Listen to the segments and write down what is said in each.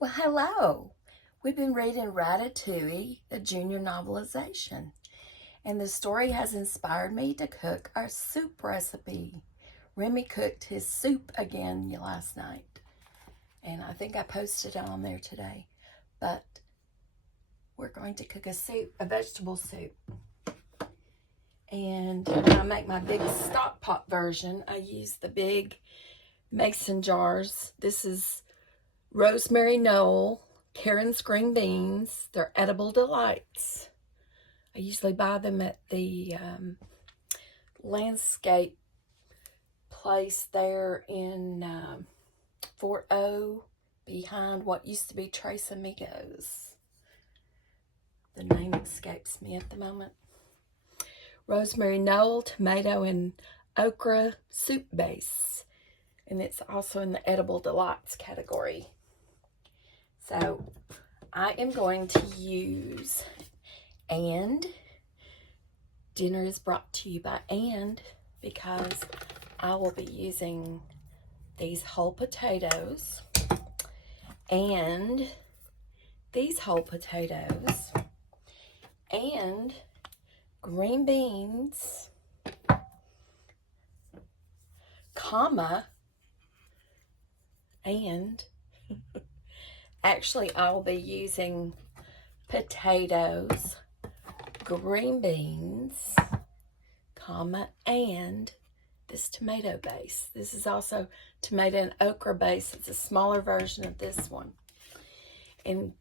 Well, hello. We've been reading Ratatouille, the junior novelization, and the story has inspired me to cook our soup recipe. Remy cooked his soup again last night, and I think I posted it on there today, but we're going to cook a vegetable soup. And when I make my big stock pot version, I use the big mason jars. This is Rosemary Knoll, Karen's green beans. They're edible delights. I usually buy them at the landscape place there in Fort O, behind what used to be Tres Amigos. The name escapes me at the moment. Rosemary Knoll, tomato and okra soup base. And it's also in the edible delights category. So I am going to use, and dinner is brought to you by And, because I will be using these whole potatoes and these whole potatoes and green beans, comma, and actually I'll be using potatoes, green beans, comma, and this tomato base. This is also tomato and okra base. It's a smaller version of this one. And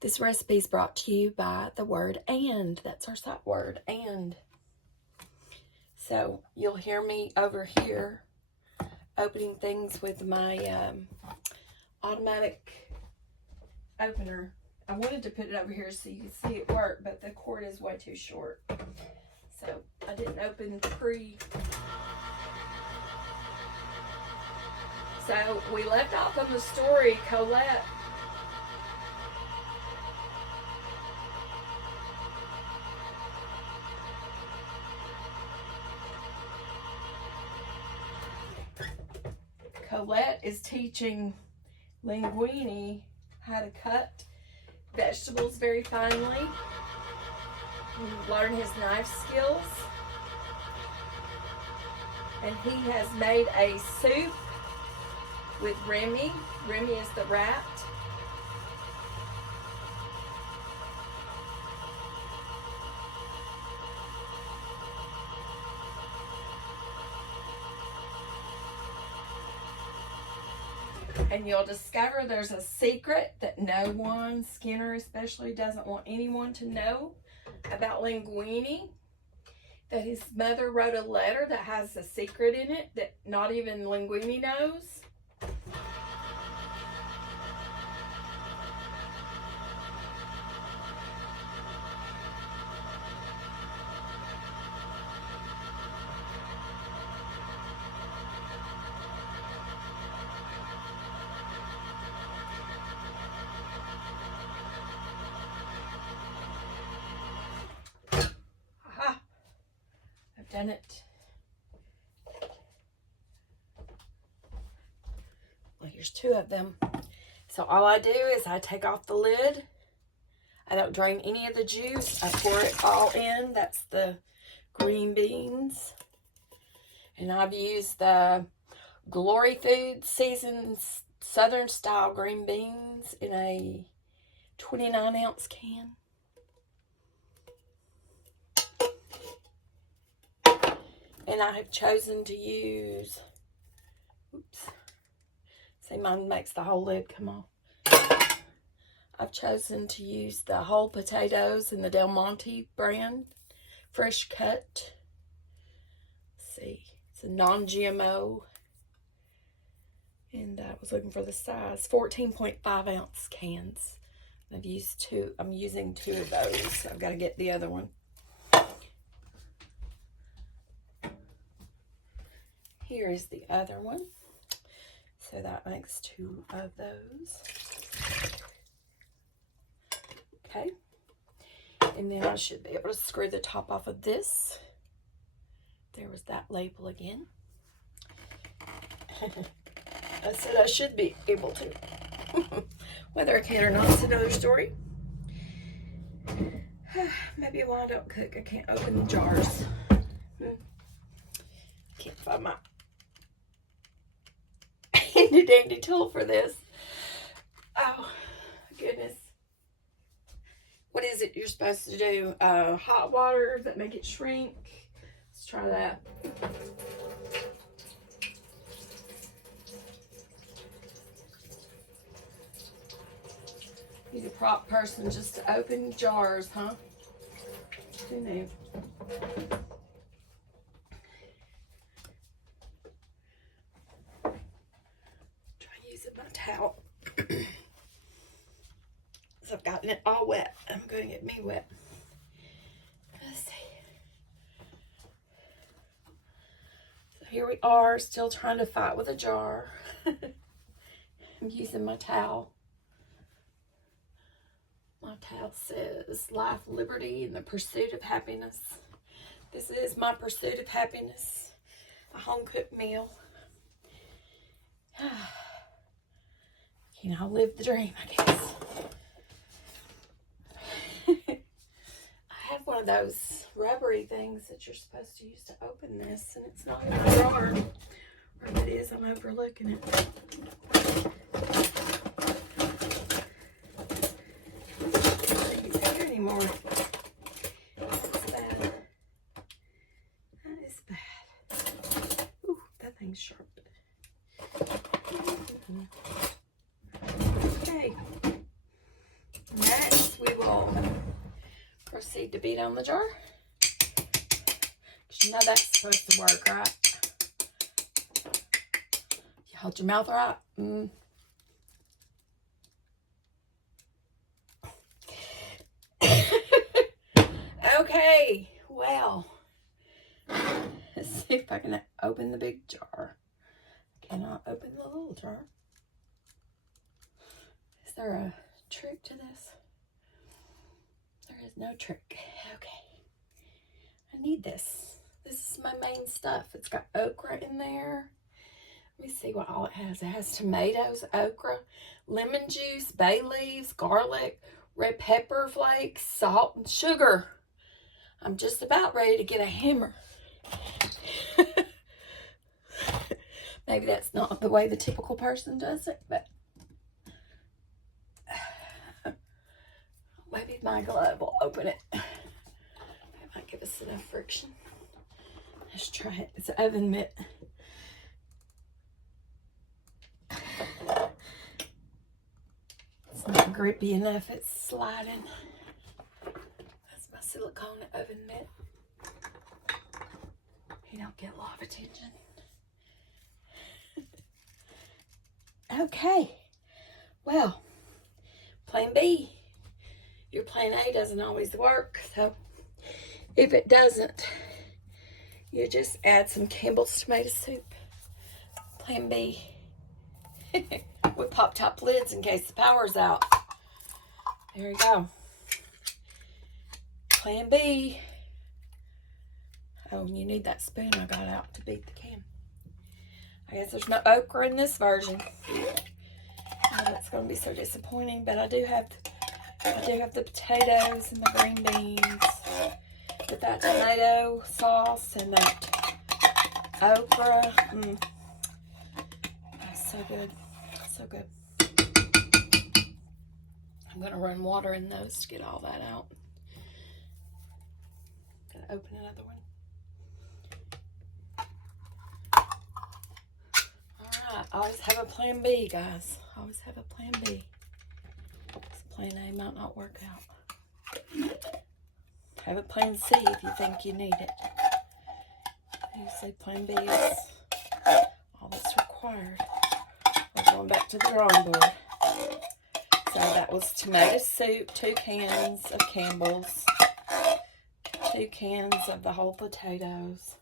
this recipe is brought to you by the word and. That's our sight word, and. So you'll hear me over here opening things with my automatic opener. I wanted to put it over here so you can see it work, but the cord is way too short. So I didn't open So we left off on the story, Colette. Colette is teaching Linguini how to cut vegetables very finely, learn his knife skills, and he has made a soup with Remy. Remy is the rat. And you'll discover there's a secret that no one, Skinner especially, doesn't want anyone to know about Linguini. That his mother wrote a letter that has a secret in it that not even Linguini knows. Done it. Well, here's two of them. So all I do is I take off the lid. I don't drain any of the juice. I pour it all in. That's the green beans. And I've used the Glory Food seasoned Southern style green beans in a 29-ounce can. And I have chosen to use, see, mine makes the whole lid come off. I've chosen to use the whole potatoes in the Del Monte brand, fresh cut. Let's see, it's a non-GMO. And I was looking for the size, 14.5 ounce cans. I'm using two of those, so I've got to get the other one. Here is the other one. So that makes two of those. Okay. And then I should be able to screw the top off of this. There was that label again. I said I should be able to. Whether I can or not is another story. Maybe while I don't cook, I can't open the jars. Can't find my handy dandy tool for this. Oh, goodness. What is it you're supposed to do? Hot water that make it shrink. Let's try that. He's a prop person just to open jars, huh? Who knew? Try using my towel. So I've gotten it all wet. I'm going to get me wet. Let's see. So here we are, still trying to fight with a jar. I'm using my towel. My towel says life, liberty, and the pursuit of happiness. This is my pursuit of happiness. A home-cooked meal. You know, live the dream, I guess. I have one of those rubbery things that you're supposed to use to open this, and it's not in my drawer. Or if it is, I'm overlooking it. Anymore. That's bad. That is bad. Ooh, that thing's sharp. Okay. Next, we will proceed to beat on the jar. Because you know that's supposed to work, right? You hold your mouth right. Okay, well, let's see if I can open the big jar. I cannot open the little jar. Is there a trick to this? There is no trick. Okay. I need this. This is my main stuff. It's got okra in there. Let me see what all it has. It has tomatoes, okra, lemon juice, bay leaves, garlic, red pepper flakes, salt, and sugar. I'm just about ready to get a hammer. Maybe that's not the way the typical person does it, but maybe my glove will open it. It might give us enough friction. Let's try it. It's an oven mitt. It's not grippy enough. It's sliding. That's my silicone oven mitt. You don't get a lot of attention. Okay. Well, plan B. Your plan A doesn't always work. So if it doesn't, you just add some Campbell's tomato soup. Plan B. With pop top lids in case the power's out. There you go. Plan B. Oh, you need that spoon I got out to beat the can. I guess there's no okra in this version. Oh, that's going to be so disappointing, but I do have the potatoes and the green beans with that tomato sauce and that okra. That's so good. So good. I'm going to run water in those to get all that out. Going to open another one. Alright, always have a plan B, guys. Always have a plan B. This plan A might not work out. Have a plan C if you think you need it. You say plan B is all that's required. We're going back to the drawing board. So that was tomato soup, 2 cans of Campbell's, 2 cans of the whole potatoes.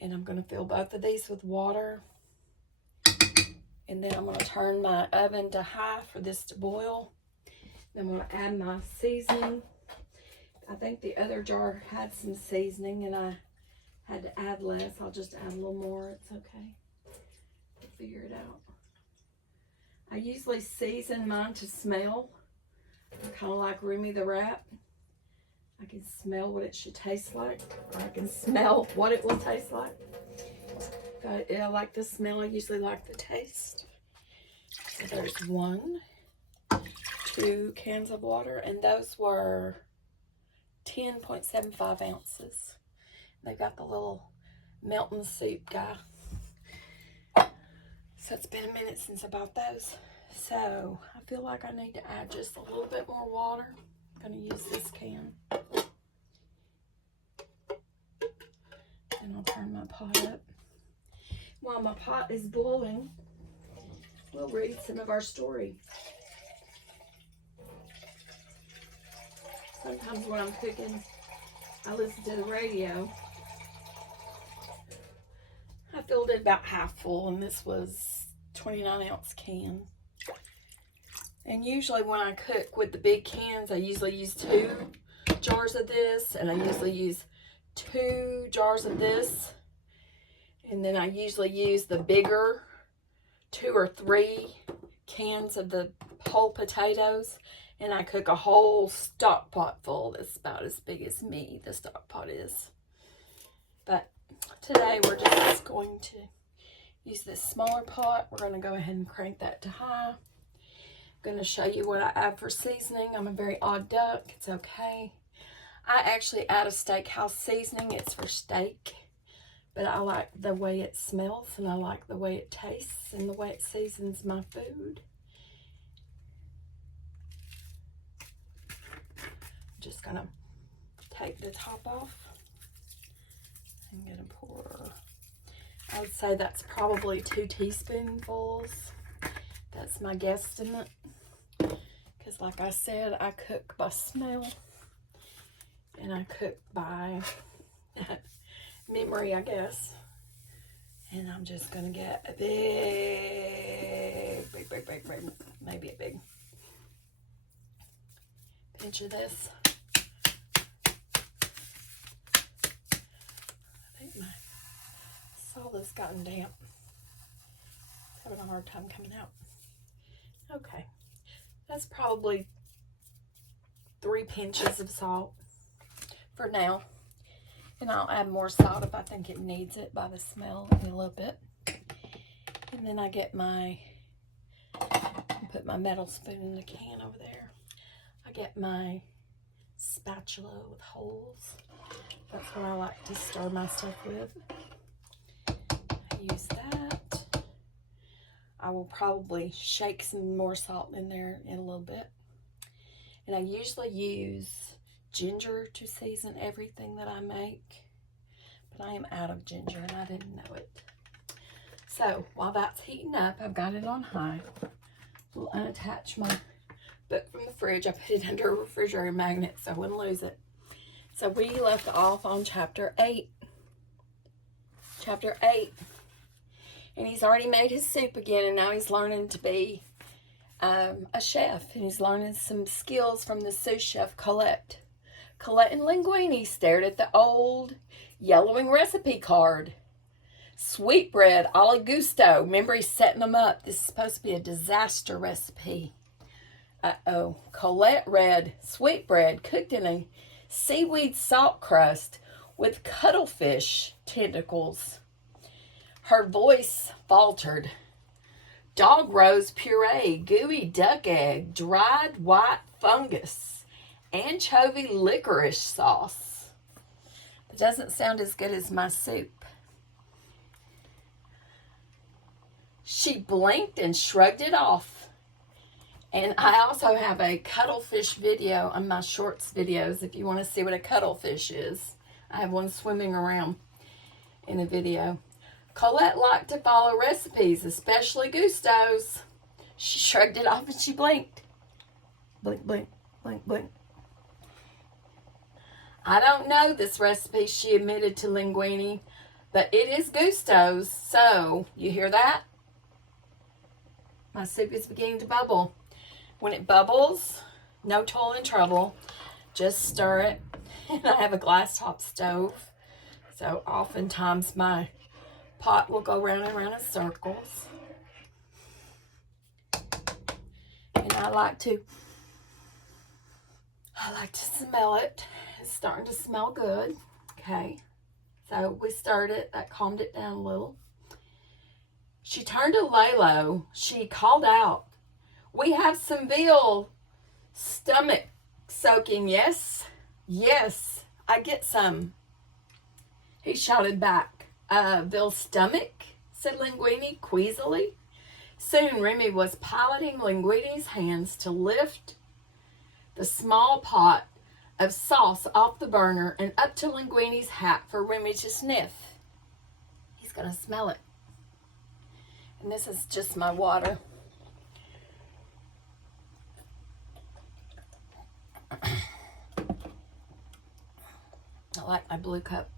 And I'm going to fill both of these with water. And then I'm going to turn my oven to high for this to boil. Then I'm going to add my seasoning. I think the other jar had some seasoning and I had to add less. I'll just add a little more. It's okay. We'll figure it out. I usually season mine to smell. I kind of like Remy the Rat. I can smell what it should taste like, or I can smell what it will taste like. But I like the smell. I usually like the taste. So there's 1, 2 cans of water, and those were 10.75 ounces. They got the little melting soup guy. So it's been a minute since I bought those. So I feel like I need to add just a little bit more water. I'm going to use this can. And I'll turn my pot up. While my pot is boiling, we'll read some of our story. Sometimes when I'm cooking, I listen to the radio. I filled it about half full, and this was 29-ounce can. And usually when I cook with the big cans, I usually use 2 jars of this, and I usually use 2 jars of this. And then I usually use the bigger 2 or 3 cans of the whole potatoes. And I cook a whole stock pot full that's about as big as me, the stock pot is. But today we're just going to use this smaller pot. We're going to go ahead and crank that to high. I'm going to show you what I add for seasoning. I'm a very odd duck. It's okay. I actually add a steakhouse seasoning. It's for steak. But I like the way it smells, and I like the way it tastes, and the way it seasons my food. I'm just going to take the top off. I'm going to pour, I would say that's probably 2 teaspoonfuls. That's my guesstimate. Because like I said, I cook by smell. And I cook by memory, I guess. And I'm just going to get a big, maybe a big pinch of this. I think my salt has gotten damp. It's having a hard time coming out. Okay. That's probably 3 pinches of salt for now. And I'll add more salt if I think it needs it by the smell in a little bit. And then I get my, put my metal spoon in the can over there. I get my spatula with holes. That's what I like to stir my stuff with. I use that. I will probably shake some more salt in there in a little bit. And I usually use ginger to season everything that I make, but I am out of ginger and I didn't know it. So while that's heating up, I've got it on high. We'll unattach my book from the fridge. I put it under a refrigerator magnet so I wouldn't lose it. So we left off on chapter 8. Chapter 8. And he's already made his soup again, and now he's learning to be a chef, and he's learning some skills from the sous chef Colette. Colette and Linguini stared at the old yellowing recipe card. Sweetbread a la gusto. Remember, he's setting them up. This is supposed to be a disaster recipe. Uh-oh. Colette read sweetbread cooked in a seaweed salt crust with cuttlefish tentacles. Her voice faltered. Dog rose puree, gooey duck egg, dried white fungus, anchovy licorice sauce. It doesn't sound as good as my soup. She blinked and shrugged it off. And I also have a cuttlefish video on my shorts videos if you want to see what a cuttlefish is. I have one swimming around in a video. Colette liked to follow recipes, especially Gusto's. She shrugged it off and she blinked. Blink, blink, blink, blink. I don't know this recipe, she admitted to Linguini, but it is Gusto's, so you hear that? My soup is beginning to bubble. When it bubbles, no toil and trouble. Just stir it. And I have a glass top stove, so oftentimes my pot will go round and round in circles. I like to smell it. It's starting to smell good. Okay. So we stirred it. That calmed it down a little. She turned to Lalo. She called out, "We have some veal stomach soaking, yes? Yes, I get some." He shouted back. Veal stomach?" said Linguini queasily. Soon Remy was piloting Linguini's hands to lift the small pot of sauce off the burner and up to Linguini's hat for Remy to sniff. He's going to smell it. And this is just my water. I like my blue cup.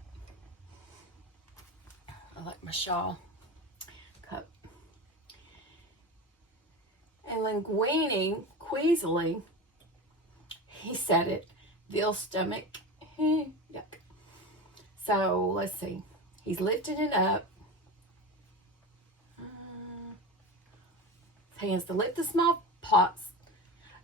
I like my shawl cup. And Linguini, queasily, he said it, "Veal stomach, yuck." So, let's see. He's lifting it up. His hands to lift the small pots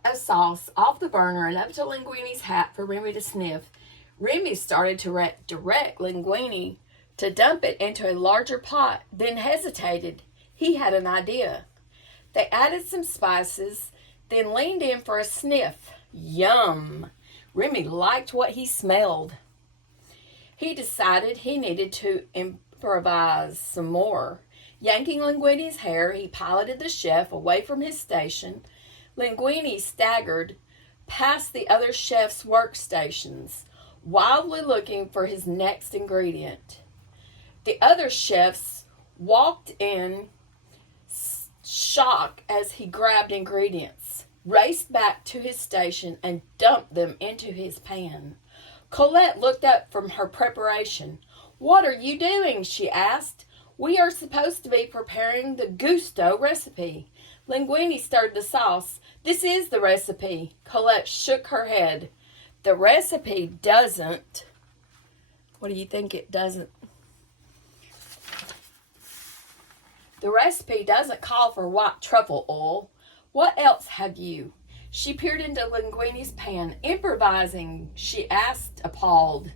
of sauce off the burner and up to Linguini's hat for Remy to sniff. Remy started to direct Linguini to dump it into a larger pot, then hesitated. He had an idea. They added some spices, then leaned in for a sniff. Yum! Remy liked what he smelled. He decided he needed to improvise some more. Yanking Linguini's hair, he piloted the chef away from his station. Linguini staggered past the other chef's workstations, wildly looking for his next ingredient. The other chefs walked in shock as he grabbed ingredients, raced back to his station, and dumped them into his pan. Colette looked up from her preparation. "What are you doing?" she asked. "We are supposed to be preparing the gusto recipe." Linguini stirred the sauce. "This is the recipe." Colette shook her head. "The recipe doesn't." What do you think it doesn't? "The recipe doesn't call for white truffle oil. What else have you?" She peered into Linguini's pan. "Improvising?" she asked, appalled.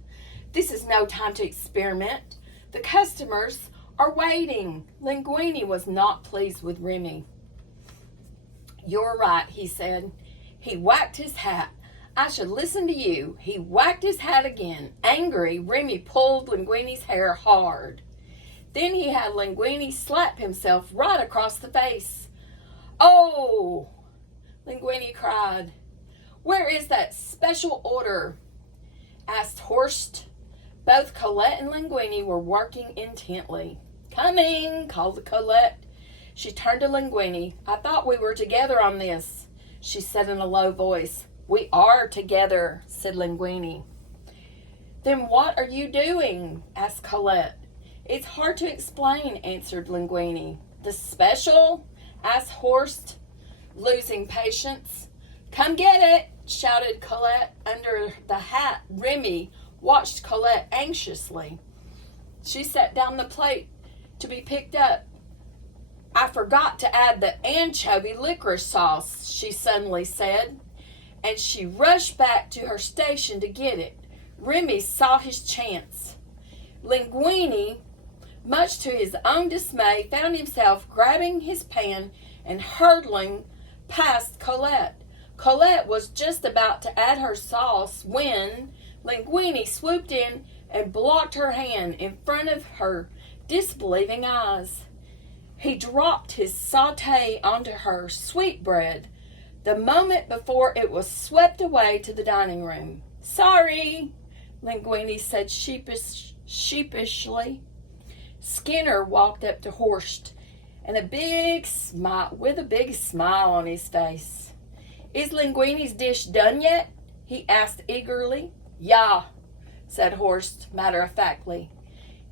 "This is no time to experiment. The customers are waiting." Linguini was not pleased with Remy. "You're right," he said. He whacked his hat. "I should listen to you." He whacked his hat again. Angry, Remy pulled Linguini's hair hard. Then he had Linguini slap himself right across the face. "Oh!" Linguini cried. "Where is that special order?" asked Horst. Both Colette and Linguini were working intently. "Coming," called Colette. She turned to Linguini. "I thought we were together on this," she said in a low voice. "We are together," said Linguini. "Then what are you doing?" asked Colette. "It's hard to explain," answered Linguini. "The special?" asked Horst, losing patience. "Come get it," shouted Colette. Under the hat, Remy watched Colette anxiously. She set down the plate to be picked up. "I forgot to add the anchovy licorice sauce," she suddenly said, and she rushed back to her station to get it. Remy saw his chance. Linguini, much to his own dismay, found himself grabbing his pan and hurtling past Colette. Colette was just about to add her sauce when Linguini swooped in and blocked her hand in front of her disbelieving eyes. He dropped his sauté onto her sweetbread the moment before it was swept away to the dining room. "Sorry," Linguini said sheepishly. Skinner walked up to Horst with a big smile on his face. "Is Linguini's dish done yet?" he asked eagerly. "Ja," said Horst matter-of-factly.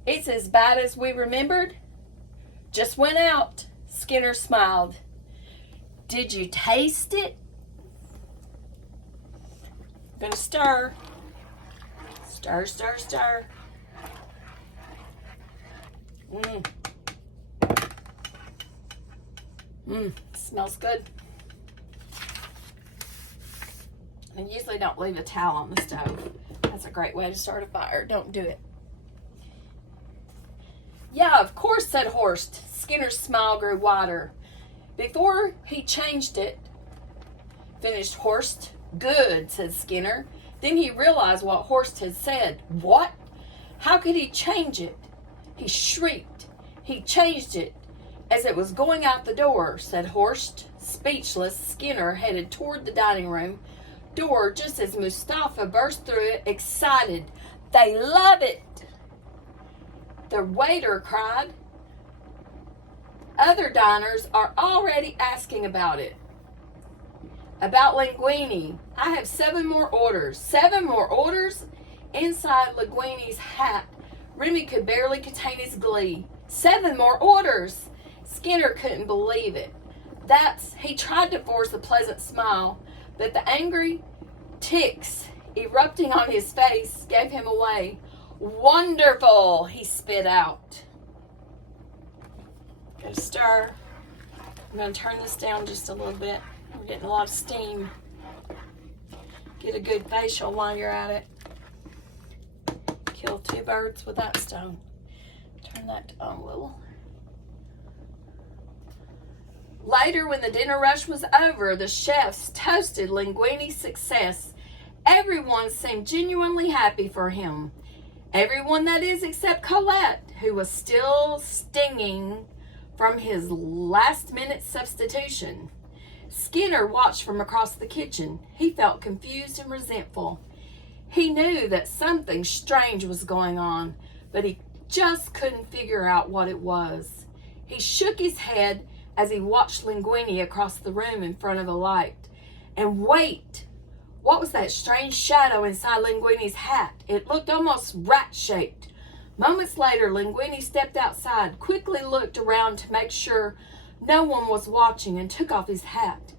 "It's as bad as we remembered?" "Just went out," Skinner smiled. "Did you taste it?" Gonna stir. Stir, stir, stir. Smells good. And usually don't leave a towel on the stove. That's a great way to start a fire. Don't do it. Yeah, of course, said Horst. Skinner's smile grew wider. Before he changed it, finished Horst. Good, said Skinner. Then he realized what Horst had said. What? How could he change it? He shrieked. He changed it as it was going out the door, said Horst. Speechless, Skinner headed toward the dining room door just as Mustafa burst through it, excited. They love it! The waiter cried. Other diners are already asking about it. About linguine. I have 7 more orders. 7 more orders? Inside Linguine's hat, Remy could barely contain his glee. 7 more orders! Skinner couldn't believe it. He tried to force a pleasant smile, but the angry ticks erupting on his face gave him away. Wonderful, he spit out. Go to stir. I'm going to turn this down just a little bit. We're getting a lot of steam. Get a good facial while you're at it. Kill 2 birds with that stone. Turn that down a little. Later, when the dinner rush was over, the chefs toasted Linguine's success. Everyone seemed genuinely happy for him. Everyone, that is, except Colette, who was still stinging from his last-minute substitution. Skinner watched from across the kitchen. He felt confused and resentful. He knew that something strange was going on, but he just couldn't figure out what it was. He shook his head as he watched Linguine across the room in front of the light. And wait! What was that strange shadow inside Linguine's hat? It looked almost rat-shaped. Moments later, Linguine stepped outside, quickly looked around to make sure no one was watching, and took off his hat.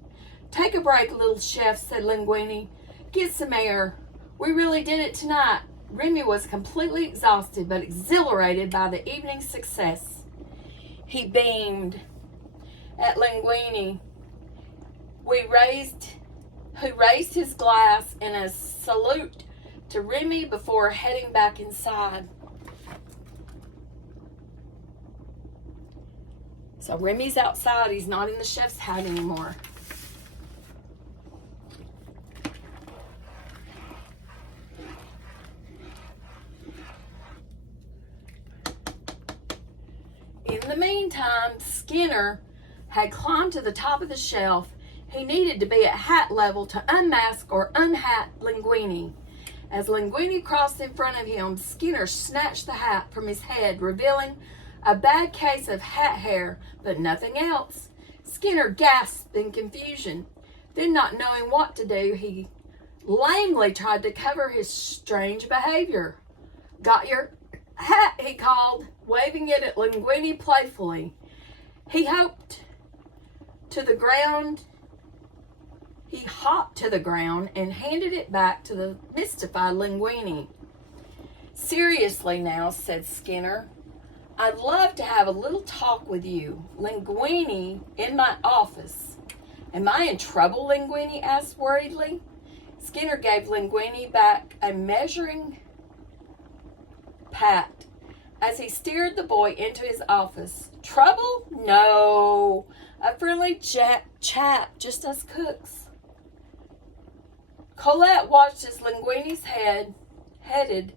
Take a break, little chef, said Linguine. Get some air. We really did it tonight. Remy was completely exhausted, but exhilarated by the evening's success. He beamed at Linguine, who raised his glass in a salute to Remy before heading back inside. So Remy's outside. He's not in the chef's hat anymore. In the meantime, Skinner had climbed to the top of the shelf. He needed to be at hat level to unmask or unhat Linguine. As Linguine crossed in front of him, Skinner snatched the hat from his head, revealing a bad case of hat hair, but nothing else. Skinner gasped in confusion. Then, not knowing what to do, he lamely tried to cover his strange behavior. Got your hat, he called, waving it at Linguine playfully. He hopped to the ground and handed it back to the mystified Linguine. Seriously now, said Skinner, I'd love to have a little talk with you. Linguine in my office. Am I in trouble? Linguine asked worriedly. Skinner gave Linguine back a measuring pat as he steered the boy into his office. Trouble? No. A friendly chap, just us cooks. Colette watched as Linguine's headed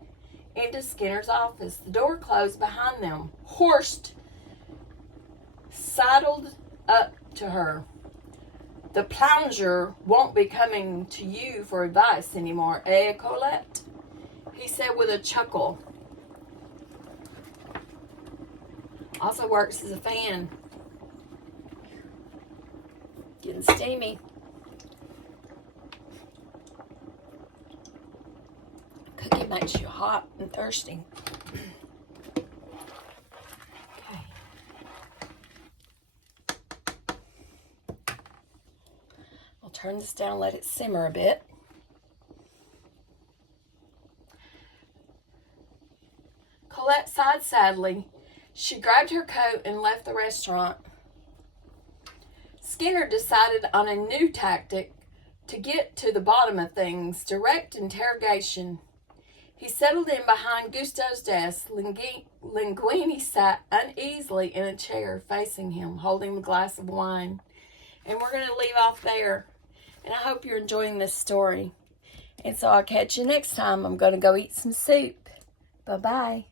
into Skinner's office. The door closed behind them. Horst sidled up to her. The plunger won't be coming to you for advice anymore, eh, Colette? He said with a chuckle. Also works as a fan. Getting steamy. Cookie makes you hot and thirsty. Okay. I'll turn this down and let it simmer a bit. Colette sighed sadly. She grabbed her coat and left the restaurant. Skinner decided on a new tactic to get to the bottom of things. Direct interrogation. He settled in behind Gusto's desk. Linguini sat uneasily in a chair facing him, holding a glass of wine. And we're going to leave off there. And I hope you're enjoying this story. And so I'll catch you next time. I'm going to go eat some soup. Bye-bye.